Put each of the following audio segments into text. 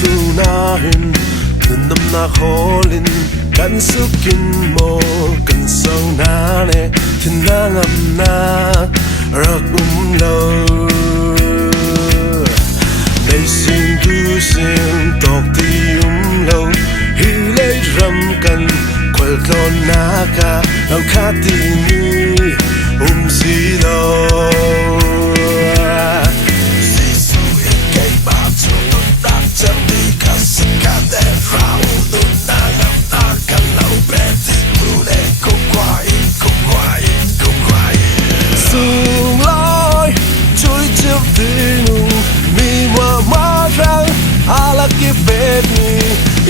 tunahin Nandam na holin Kan sukin mo Kan sâu nane Tinangam na Rak lâu Đây xin tu xin Tộc ti lâu Hi lấy râm cần Quel con naka Nào khá ti ni Si lâu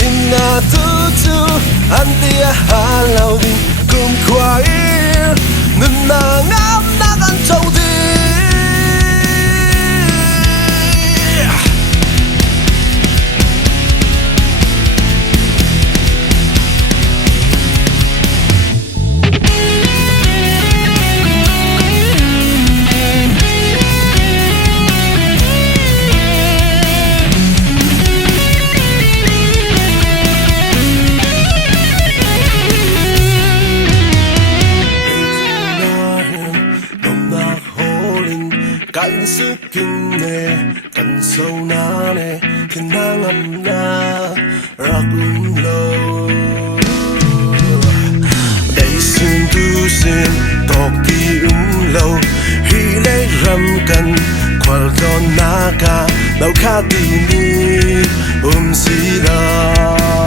Inna tutu antia halau din kum kwair nunna ngam nagan chodi Kan sukin ne kan sâu na ne thiên đang âm na rak lâu đây xin tu xin tóc ti lâu hi lấy ram kan qual con na ka đâu khá ti ni si la